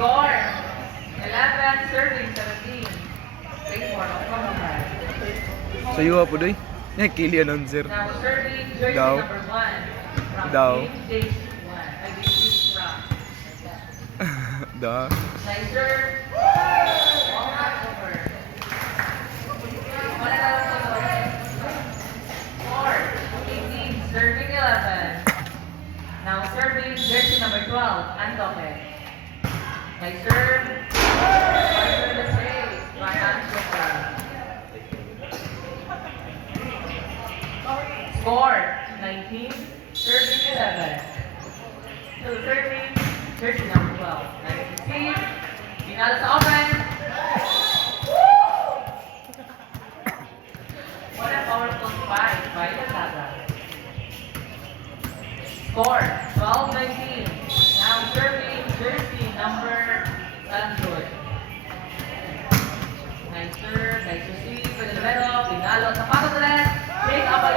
Score. 11, serving 17. Take more. Compromise. Sa iyo po doy. Kili announcer. Now serving jersey Daw. number 1. From Daw. Team Stage 1. I mean, Team Rock. Da. Nice serve. All not over. Wala na lang ito. Score. 18, serving 11. Now serving jersey number 12. Antoke. Nice serve. Nice serve the save. Ryan Sugar. Score 19, serving 11. So serving, jersey number 12. Nice to see. Pinalo sa offense. What a powerful fight by the Tata. Score 12-19. Now serving, jersey number 7. Nice serve, nice to see. Pwede na meron, pinalo. Sapatos ulit. Take up a